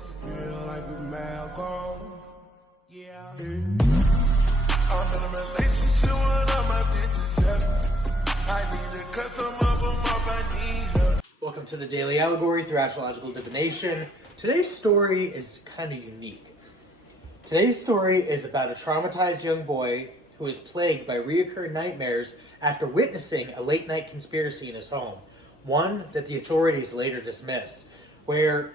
Feel like a Malcolm. Yeah. I'm in a relationship with all my bitches, yeah. I need to cut some of them off, I need her. Welcome to the Daily Allegory through Astrological Divination. Today's story is kind of unique. Today's story is about a traumatized young boy who is plagued by reoccurring nightmares after witnessing a late-night conspiracy in his home, one that the authorities later dismiss, where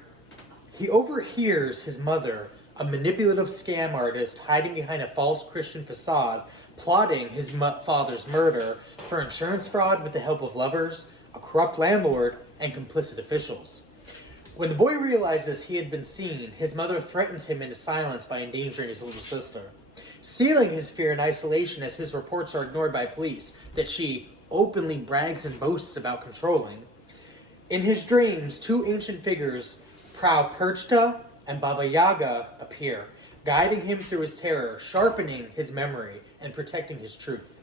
he overhears his mother, a manipulative scam artist hiding behind a false Christian facade, plotting his father's murder for insurance fraud with the help of lovers, a corrupt landlord, and complicit officials. When the boy realizes he had been seen, his mother threatens him into silence by endangering his little sister, sealing his fear in isolation as his reports are ignored by police that she openly brags and boasts about controlling. In his dreams, two ancient figures, Frau Perchta and Baba Yaga, appear, guiding him through his terror, sharpening his memory, and protecting his truth.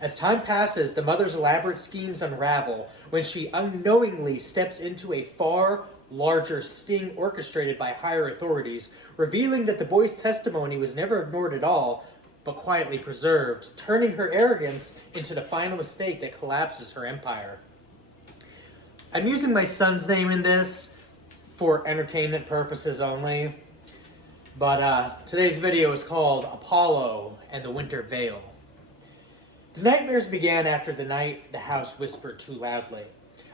As time passes, the mother's elaborate schemes unravel when she unknowingly steps into a far larger sting orchestrated by higher authorities, revealing that the boy's testimony was never ignored at all, but quietly preserved, turning her arrogance into the final mistake that collapses her empire. I'm using my son's name in this for entertainment purposes only, but today's video is called Apollo and the Winter Veil. The nightmares began after the night the house whispered too loudly.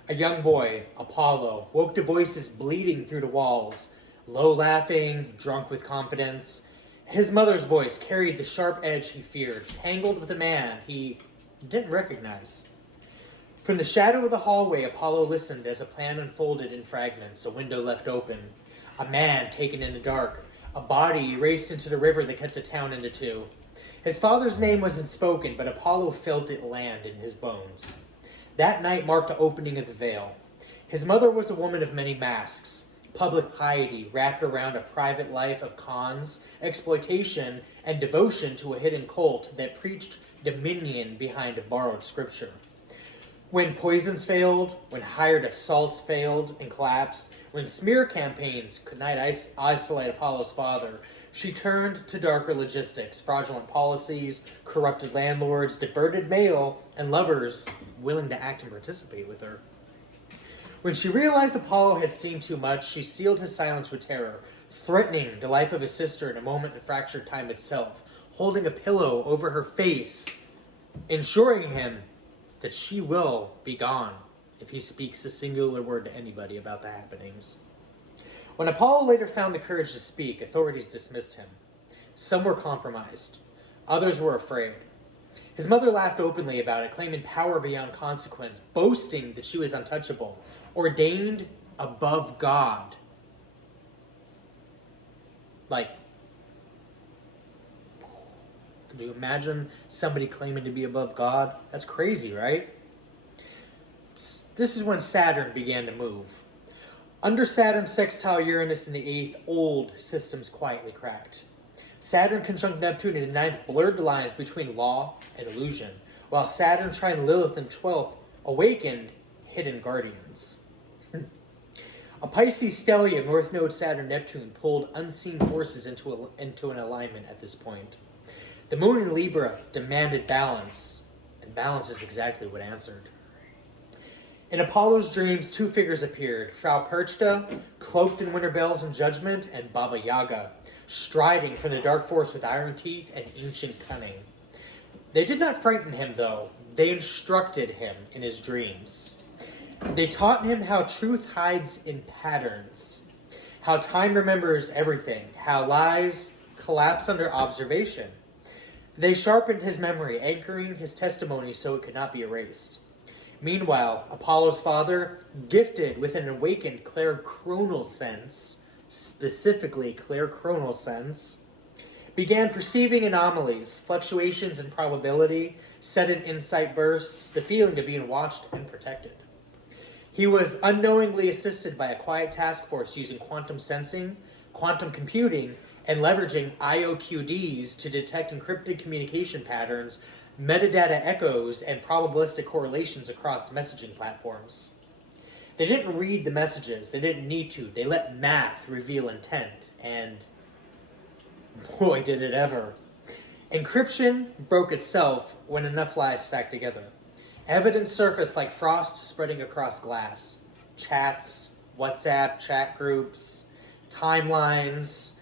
A young boy, Apollo, woke to voices bleeding through the walls, low laughing, drunk with confidence. His mother's voice carried the sharp edge he feared, tangled with a man he didn't recognize. From the shadow of the hallway, Apollo listened as a plan unfolded in fragments, a window left open, a man taken in the dark, a body erased into the river that cut the town into two. His father's name wasn't spoken, but Apollo felt it land in his bones. That night marked the opening of the veil. His mother was a woman of many masks, public piety wrapped around a private life of cons, exploitation, and devotion to a hidden cult that preached dominion behind a borrowed scripture. When poisons failed, when hired assaults failed and collapsed, when smear campaigns could not isolate Apollo's father, she turned to darker logistics, fraudulent policies, corrupted landlords, diverted mail, and lovers willing to act and participate with her. When she realized Apollo had seen too much, she sealed his silence with terror, threatening the life of his sister in a moment of fractured time itself, holding a pillow over her face, ensuring him that she will be gone if he speaks a singular word to anybody about the happenings. When Apollo later found the courage to speak, authorities dismissed him. Some were compromised. Others were afraid. His mother laughed openly about it, claiming power beyond consequence, boasting that she was untouchable, ordained above God. Like, could you imagine somebody claiming to be above God? That's crazy, right? This is when Saturn began to move. Under Saturn's sextile Uranus in the 8th, old systems quietly cracked. Saturn conjunct Neptune in the 9th blurred the lines between law and illusion, while Saturn trine Lilith in 12th awakened hidden guardians. A Pisces stellium, North Node Saturn Neptune, pulled unseen forces into an alignment at this point. The moon in Libra demanded balance, and balance is exactly what answered. In Apollo's dreams, two figures appeared, Frau Perchta, cloaked in winter bells and judgment, and Baba Yaga, striding from the dark forest with iron teeth and ancient cunning. They did not frighten him, though. They instructed him in his dreams. They taught him how truth hides in patterns, how time remembers everything, how lies collapse under observation. They sharpened his memory, anchoring his testimony so it could not be erased. Meanwhile, Apollo's father, gifted with an awakened claircoronal sense, specifically claircoronal sense, began perceiving anomalies, fluctuations in probability, sudden insight bursts, the feeling of being watched and protected. He was unknowingly assisted by a quiet task force using quantum sensing, quantum computing, and leveraging IOQDs to detect encrypted communication patterns, metadata echoes, and probabilistic correlations across messaging platforms. They didn't read the messages. They didn't need to. They let math reveal intent. And boy, did it ever. Encryption broke itself when enough lies stacked together. Evidence surfaced like frost spreading across glass. Chats, WhatsApp chat groups, timelines,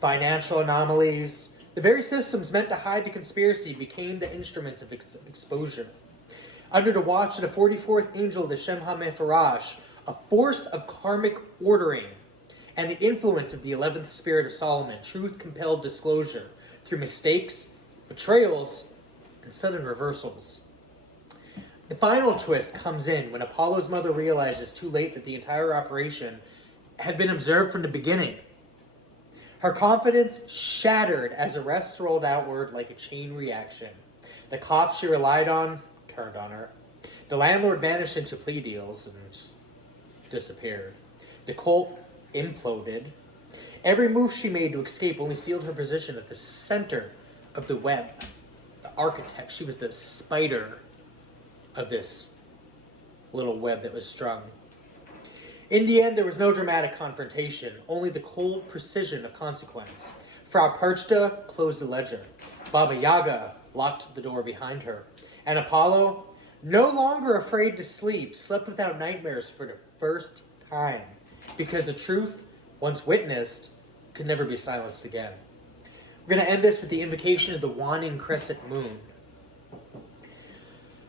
financial anomalies. The very systems meant to hide the conspiracy became the instruments of exposure. Under the watch of the 44th angel of the Shem HaMepharash, a force of karmic ordering, and the influence of the 11th spirit of Solomon, truth compelled disclosure through mistakes, betrayals, and sudden reversals. The final twist comes in when Apollo's mother realizes too late that the entire operation had been observed from the beginning. Her confidence shattered as arrests rolled outward like a chain reaction. The cops she relied on turned on her. The landlord vanished into plea deals and just disappeared. The cult imploded. Every move she made to escape only sealed her position at the center of the web. The architect, she was the spider of this little web that was strung. In the end, there was no dramatic confrontation, only the cold precision of consequence. Frau Perchta closed the ledger. Baba Yaga locked the door behind her. And Apollo, no longer afraid to sleep, slept without nightmares for the first time, because the truth, once witnessed, could never be silenced again. We're going to end this with the invocation of the waning crescent moon.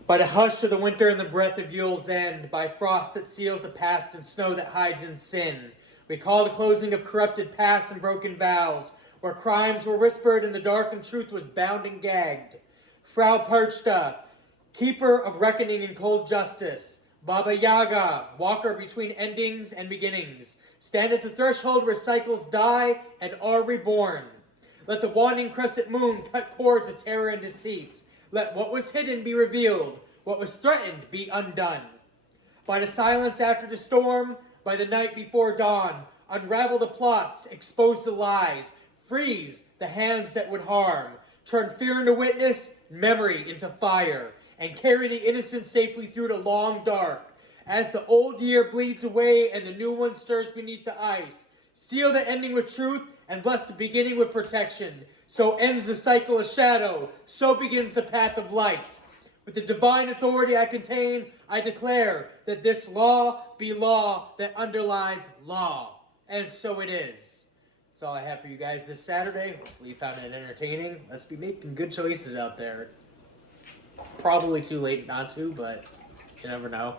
By the hush of the winter and the breath of Yule's end, by frost that seals the past and snow that hides in sin, we call the closing of corrupted paths and broken vows, where crimes were whispered and the dark and truth was bound and gagged. Frau Perchta, keeper of reckoning and cold justice, Baba Yaga, walker between endings and beginnings, stand at the threshold where cycles die and are reborn. Let the waning crescent moon cut cords of terror and deceit. Let what was hidden be revealed, what was threatened be undone. By the silence after the storm, by the night before dawn, unravel the plots, expose the lies, freeze the hands that would harm, turn fear into witness, memory into fire, and carry the innocent safely through the long dark. As the old year bleeds away and the new one stirs beneath the ice, seal the ending with truth and bless the beginning with protection. So ends the cycle of shadow, so begins the path of light. With the divine authority I contain, I declare that this law be law that underlies law. And so it is. That's all I have for you guys this Saturday. Hopefully you found it entertaining. Let's be making good choices out there. Probably too late not to, but you never know.